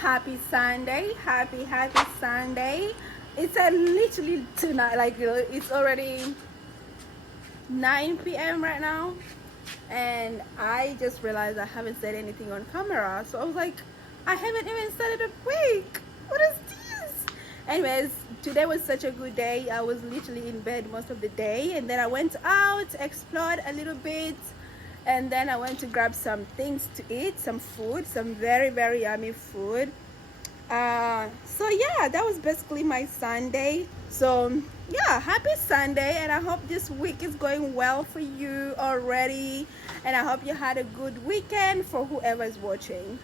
Happy Sunday, happy Sunday. It's literally tonight, like it's already 9 p.m. right now, and I just realized I haven't said anything on camera. So I was like, I haven't even started a week. What is this? Anyways, today was such a good day. I was literally in bed most of the day, and then I went out, explored a little bit, and then I went to grab some things to eat, some food, some very yummy food. So yeah, that was basically my Sunday. So yeah, happy Sunday, and I hope this week is going well for you already, and I hope you had a good weekend for whoever is watching.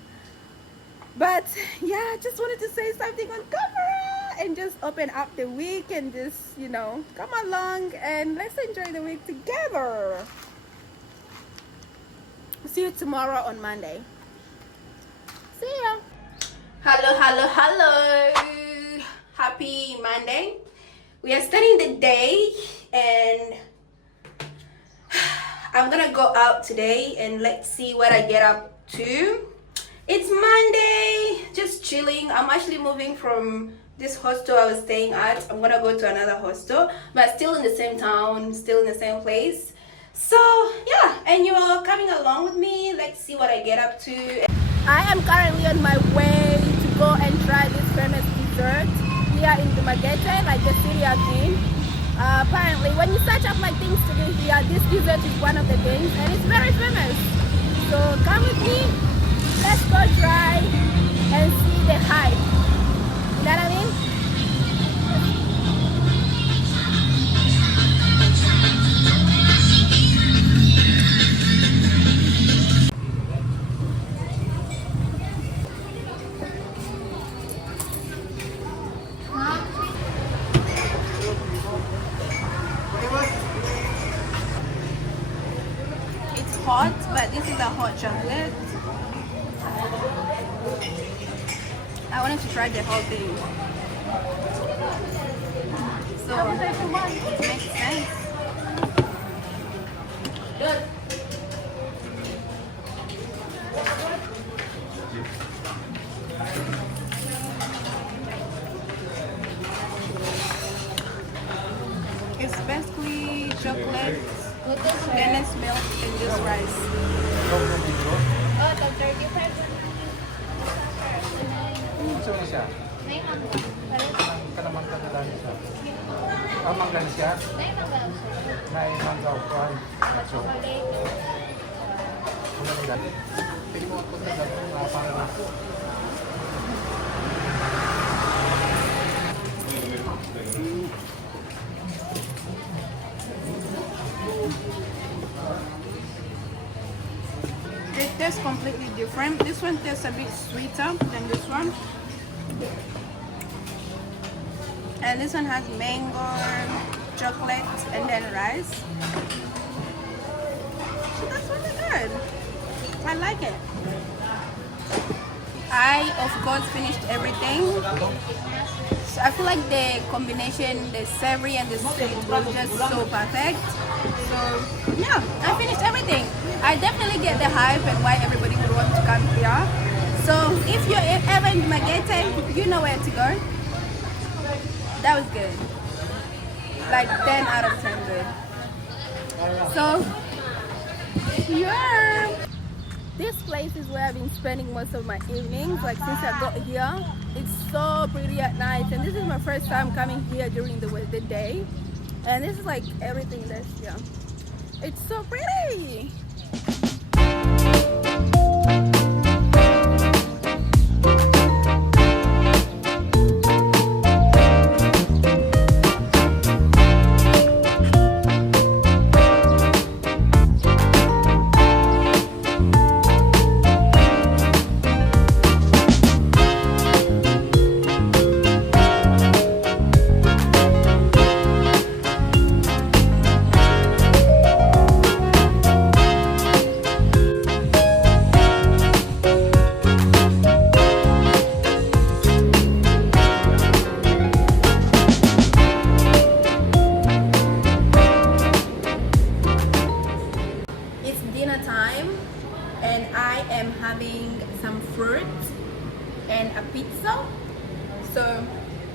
But yeah, just wanted to say something on camera and just open up the week and just, come along and let's enjoy the week together. See you tomorrow on Monday. See ya. Hello. Happy Monday. We are starting the day, and I'm gonna go out today and let's see what I get up to. It's Monday, just chilling. I'm actually moving from this hostel I was staying at. I'm gonna go to another hostel, but still in the same town, still in the same place. So yeah, and you're coming along with me. Let's see what I get up to. I am currently on my way to go and try this famous dessert here in Dumaguete, like the city I'm in. Apparently, when you search up like things to do here, this dessert is one of the things, and it's very famous. So come with me. Let's go try and see the hype. You know what I mean? It's hot, but this is a hot chocolate. I wanted to try the whole thing. So it makes sense. Good. It's basically chocolate, condensed milk, and just rice. Oh, the 35. Gusto niya siya? May mangga. Kanaman ka na lang siya. Mangga na siya? May mangga. May mangga o kuhan. So, Chocolate. ano nila? Pili mo ako na lang. Para It tastes completely different. This one tastes a bit sweeter than this one. And this one has mango, chocolate, and then rice. So that's really good. I like it. I, of course, finished everything. So I feel like the combination, the savory and the sweet was just so perfect. So yeah, I finished everything. I definitely get the hype and why everybody would want to come here. So if you're ever in Dumaguete, you know where to go. That was good. Like 10 out of 10 good. So yeah. This place is where I've been spending most of my evenings, like since I got here. It's so pretty at night, and this is my first time coming here during the day. And this is like everything that's here. It's so pretty. and a pizza. So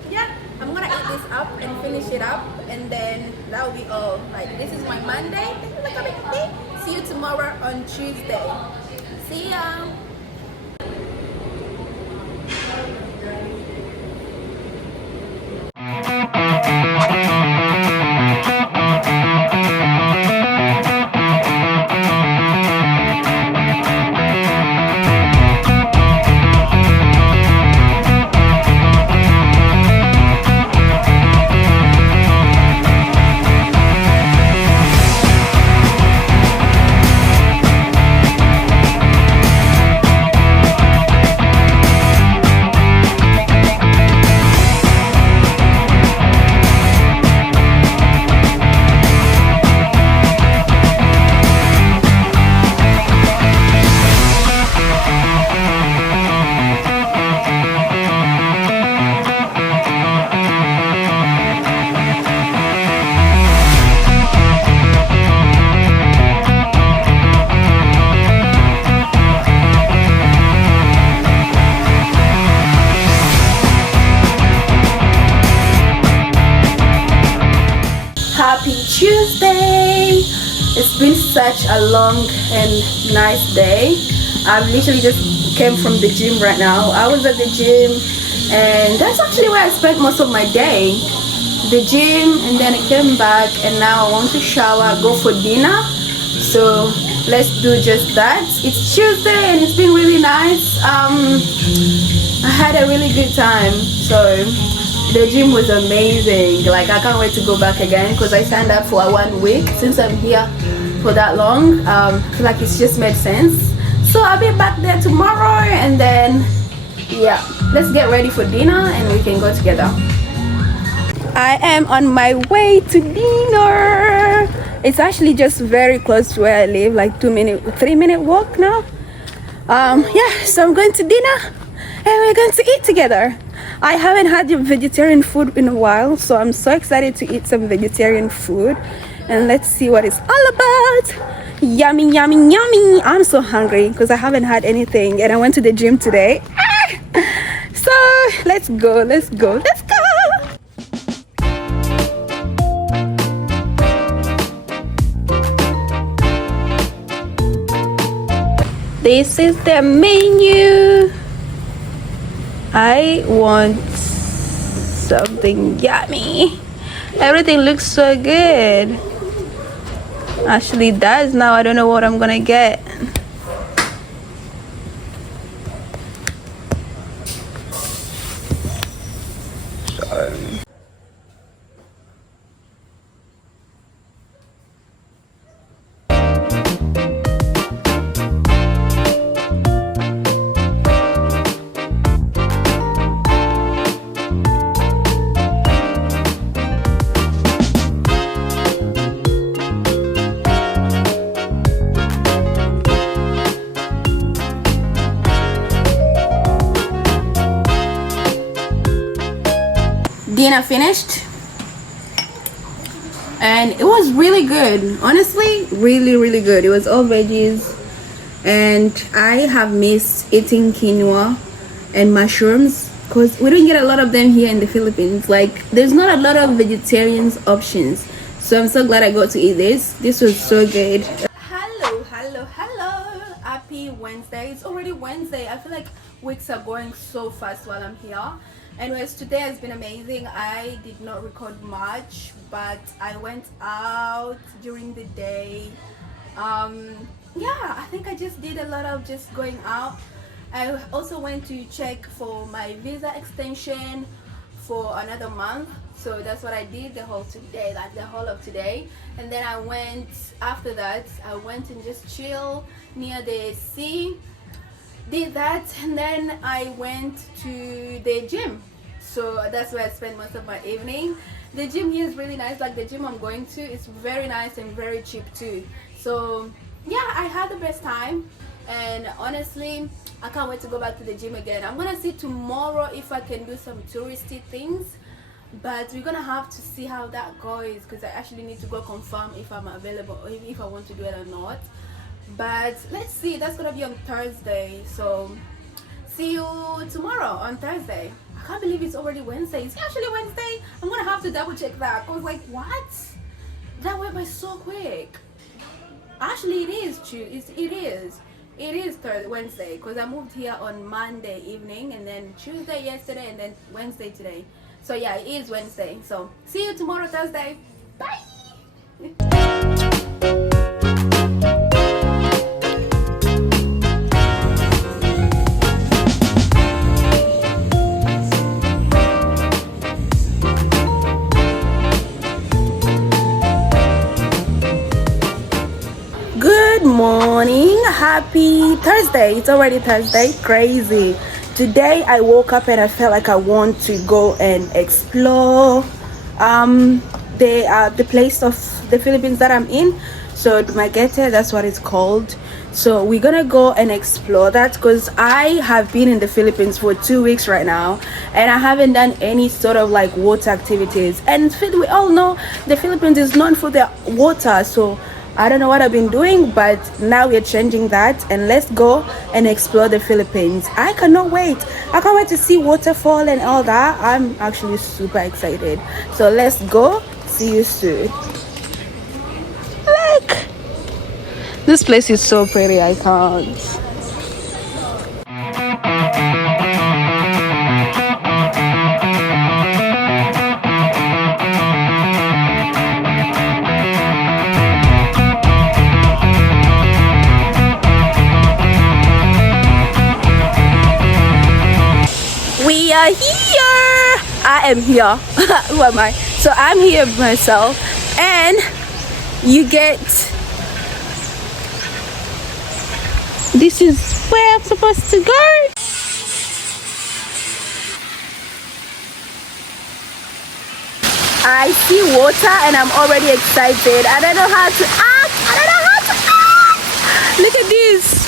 yeah, I'm gonna eat this up and finish it up, and then that will be all. Like, this is my Monday. Thank you for coming with me. See you tomorrow on Tuesday. See ya. Happy Tuesday! It's been such a long and nice day. I've literally just came from the gym right now. I was at the gym, and that's actually where I spent most of my day. The gym, and then I came back, and now I want to shower, go for dinner. So let's do just that. It's Tuesday and it's been really nice. I had a really good time. So the gym was amazing. Like, I can't wait to go back again because I signed up for 1 week. Since I'm here for that long, I feel like it's just made sense. So I'll be back there tomorrow, and then yeah, let's get ready for dinner and we can go together. I am on my way to dinner. It's actually just very close to where I live, like 3-minute walk now. Yeah, so I'm going to dinner and we're going to eat together. I haven't had vegetarian food in a while, so I'm so excited to eat some vegetarian food, and let's see what it's all about. Yummy, yummy, yummy. I'm so hungry because I haven't had anything, and I went to the gym today. So let's go. This is the menu. I want something yummy. Everything looks so good. Actually, it does now. I don't know what I'm gonna get. Dinner finished, and it was really good. Honestly, really good. It was all veggies, and I have missed eating quinoa and mushrooms because we don't get a lot of them here in the Philippines. Like, there's not a lot of vegetarian options, so I'm so glad I got to eat this. This was so good. Hello, happy Wednesday. It's already Wednesday. I feel like weeks are going so fast while I'm here. Anyways, today has been amazing. I did not record much, but I went out during the day. Yeah, I think I just did a lot of just going out. I also went to check for my visa extension for another month, so that's what I did the whole of today. And then after that I went and just chill near the sea, did that, and then I went to the gym. So that's where I spent most of my evening. The gym here is really nice. Like, the gym I'm going to is very nice and very cheap too. So yeah, I had the best time, and honestly I can't wait to go back to the gym again. I'm gonna see tomorrow if I can do some touristy things, but we're gonna have to see how that goes because I actually need to go confirm if I'm available or if I want to do it or not. But let's see. That's gonna be on Thursday, so see you tomorrow on Thursday. I can't believe it's already Wednesday. It's actually Wednesday. I'm gonna have to double check that. I was like, what? That went by so quick. Actually, it is true. It is Thursday, Wednesday, because I moved here on Monday evening, and then Tuesday yesterday, and then Wednesday today. So yeah, it is Wednesday. So see you tomorrow, Thursday. Bye. Good morning, happy Thursday. It's already Thursday. Crazy. Today I woke up and I felt like I want to go and explore the place of the Philippines that I'm in. So Dumaguete, that's what it's called. So we're gonna go and explore that, because I have been in the Philippines for 2 weeks right now, and I haven't done any sort of like water activities. And we all know the Philippines is known for their water, so I don't know what I've been doing, but now we're changing that, and let's go and explore the Philippines. I cannot wait. I can't wait to see waterfall and all that. I'm actually super excited. So let's go. See you soon. Look! This place is so pretty, I can't. We are here. I am here. Who am I? So I'm here myself, and you get, this is where I'm supposed to go. I see water and I'm already excited. I don't know how to act. I don't know how to act. Look at this.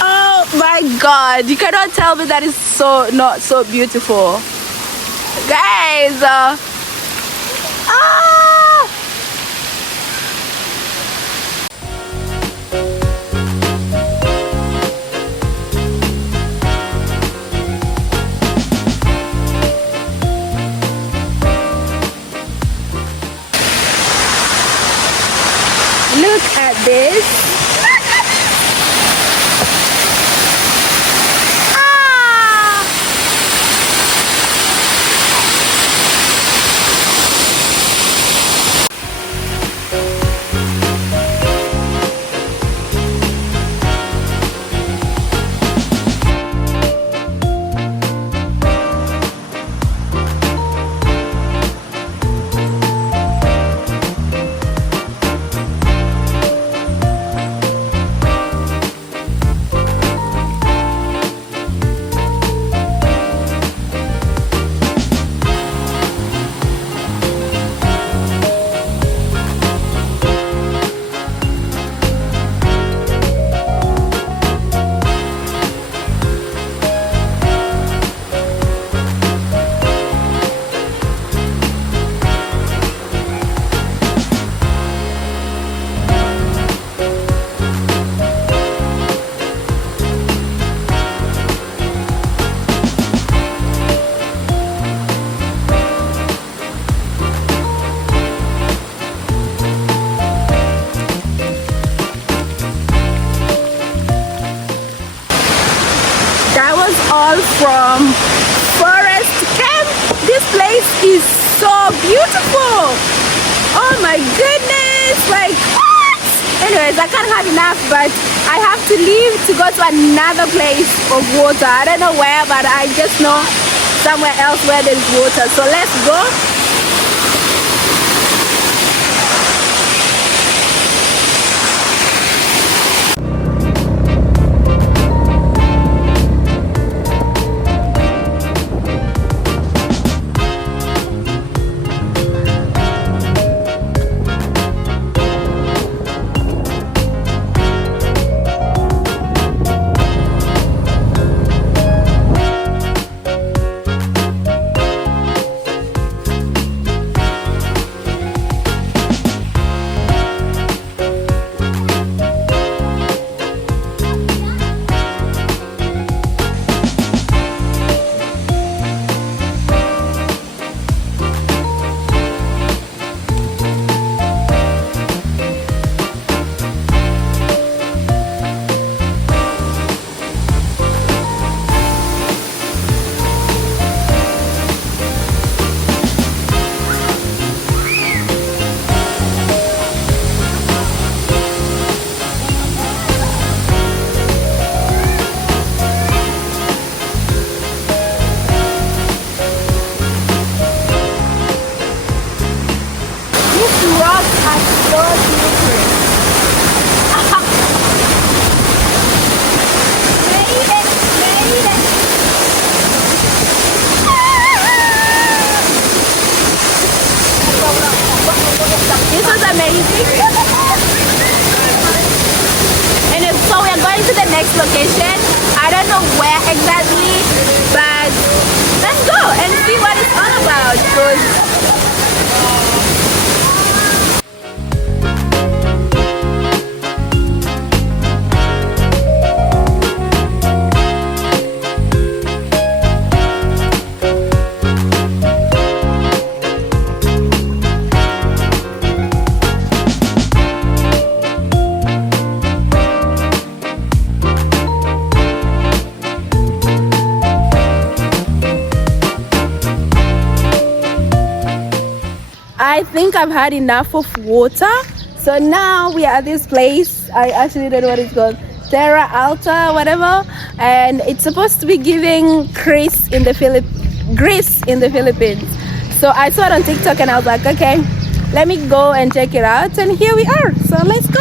Oh my god, you cannot tell me that is so not so beautiful, guys. Look at this. All from Forest Camp. This place is so beautiful. Oh my goodness, like what? Anyways, I can't have enough, but I have to leave to go to another place of water. I don't know where, but I just know somewhere else where there's water. So let's go. exactly, but let's go and see what it's all about. Because I think I've had enough of water. So now we are at this place. I actually don't know what it's called. Terra Alta, whatever. And it's supposed to be giving Greece in the Philippines. So I saw it on TikTok and I was like, okay, let me go and check it out. And here we are. So let's go.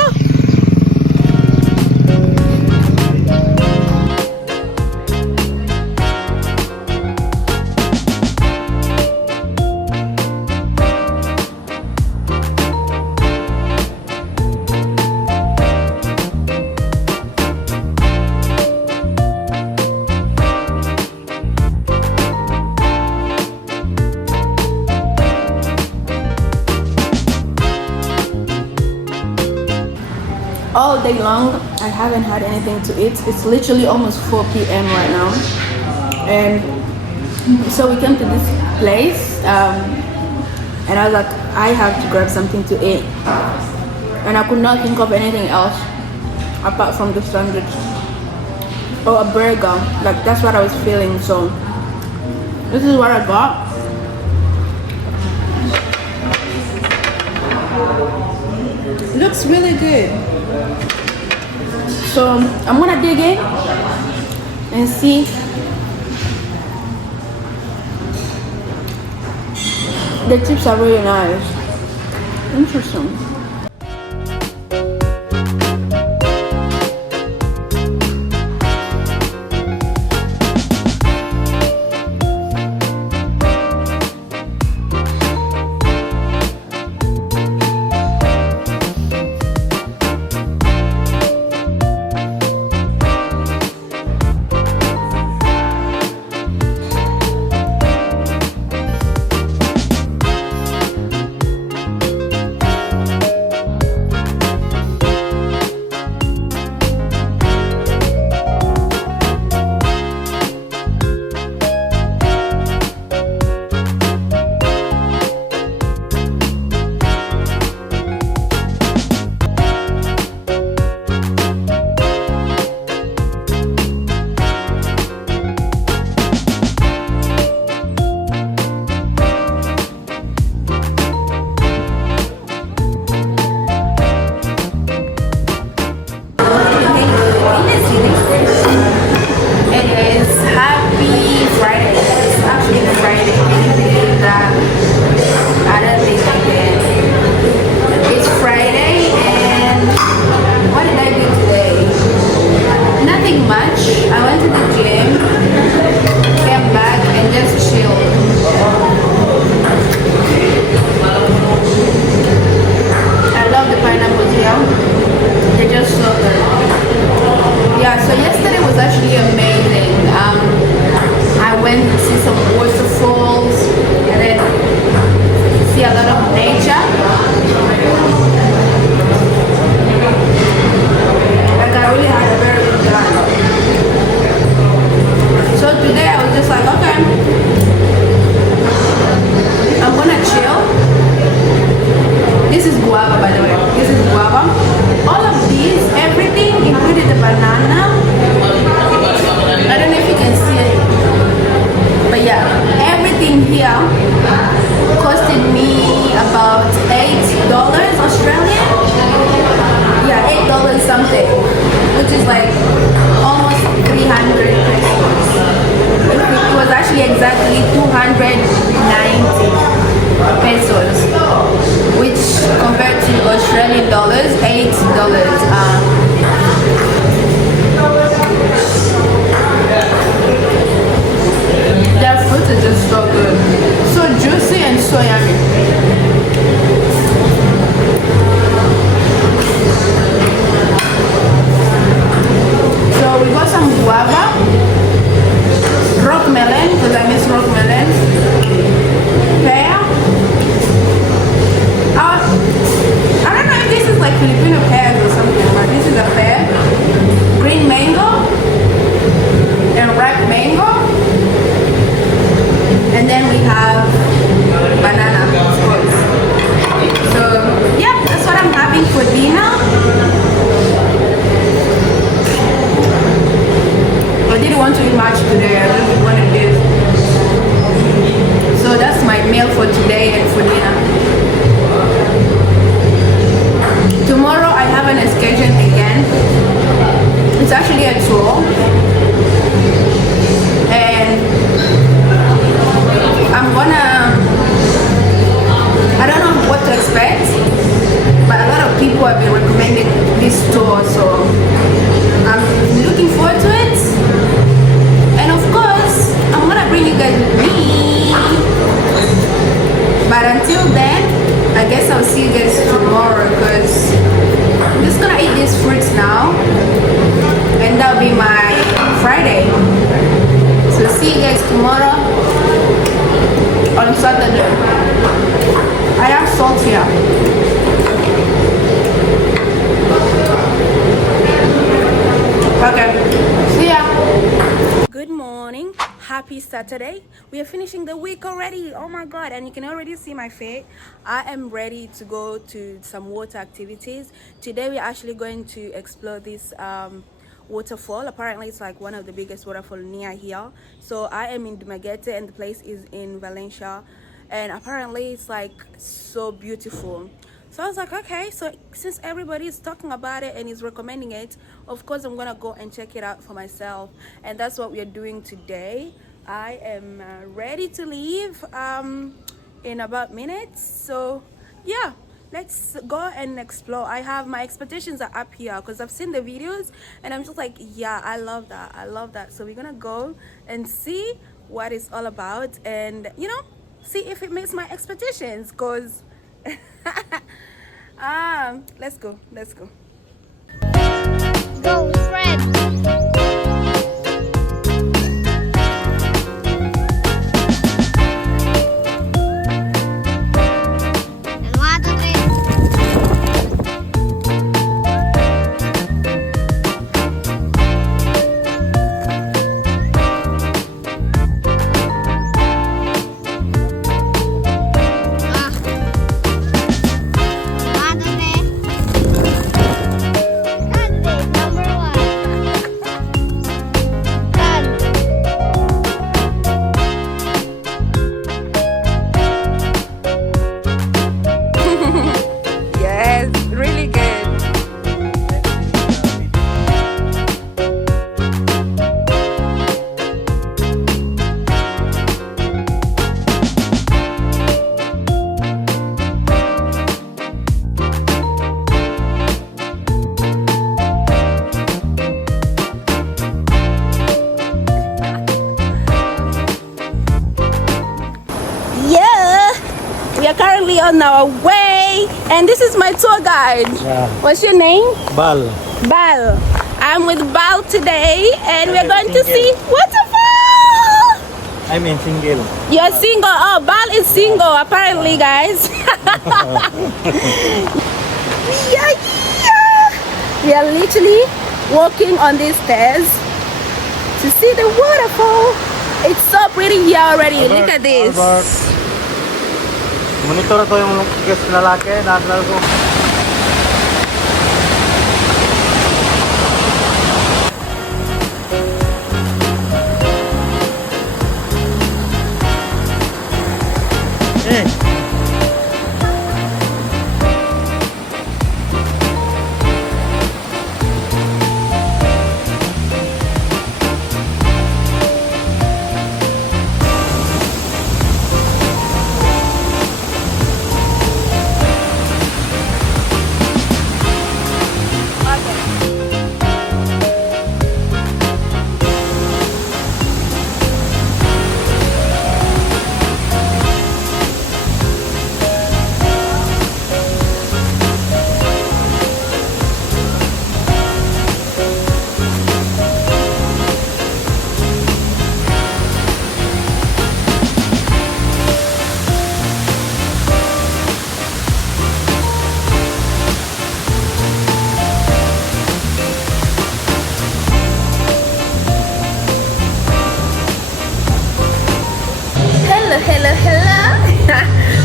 All day long I haven't had anything to eat. It's literally almost 4 p.m. right now, and so we came to this place, and I was like, I have to grab something to eat, and I could not think of anything else apart from the sandwich or a burger. Like, that's what I was feeling, so this is what I got. Looks really good. So I'm gonna dig in and see. The chips are really nice. Interesting. exactly 290 pesos, which compared to Australian dollars, $8. Their fruit is just so good, so juicy and so yummy. So we got some guava. too much today. I don't want to do. So that's my meal for today and for dinner. Tomorrow I have an excursion again. It's actually a tour. And I don't know what to expect, but a lot of people have been recommending this tour, so I'm looking forward to it. And of course, I'm gonna bring you guys with me. But until then, I guess I'll see you guys tomorrow because I'm just gonna eat these fruits now, and that'll be my Friday. So see you guys tomorrow on Saturday. I have salt here. Okay, see ya. Good morning, happy Saturday. We are finishing the week already. Oh my god, and you can already see my feet. I am ready to go to some water activities. Today we're actually going to explore this waterfall. Apparently it's like one of the biggest waterfall near here. So I am in Dumaguete and the place is in Valencia, and apparently it's like so beautiful. So I was like, okay, so since everybody is talking about it and is recommending it, of course I'm gonna go and check it out for myself, and that's what we are doing today. I am ready to leave in about minutes, so yeah, let's go and explore. I have my expectations are up here because I've seen the videos and I'm just like, yeah, I love that. So we're gonna go and see what it's all about, and you know, see if it meets my expectations, because let's go. Go, Fred. And 1, 2, 3. Yes, really good. Yeah, we are currently on our way, and this is my tour guide. Yeah. What's your name? Bal. Bal. I'm with Bal today, and we're going to Single. see waterfall. I mean single. You're single. Oh, Bal is single apparently, guys. Yeah. We are literally walking on these stairs to see the waterfall. It's so pretty here already. Look at this. Monitor to yung guest na lalaki. Naalala ko.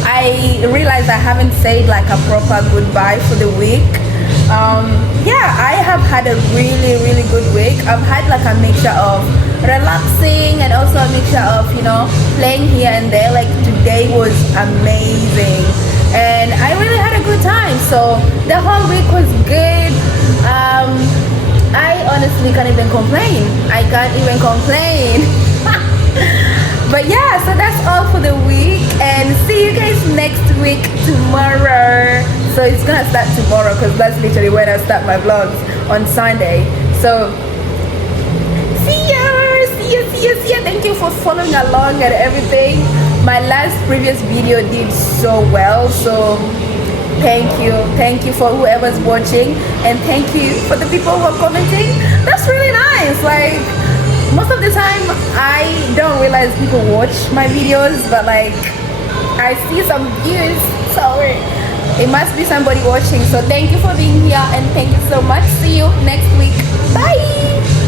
I realized I haven't said like a proper goodbye for the week. Yeah, I have had a really good week. I've had like a mixture of relaxing and also a mixture of, you know, playing here and there. Like today was amazing and I really had a good time. So the whole week was good. I honestly can't even complain. I can't even complain. But yeah, so that's all for the week and see you guys next week tomorrow. So it's gonna start tomorrow because that's literally when I start my vlogs, on Sunday. So see ya. Thank you for following along and everything. My last previous video did so well, so thank you for whoever's watching, and thank you for the people who are commenting. That's really nice. Like most of the time I don't realize people watch my videos, but like I see some views, so it must be somebody watching. So thank you for being here and thank you so much. See you next week. Bye.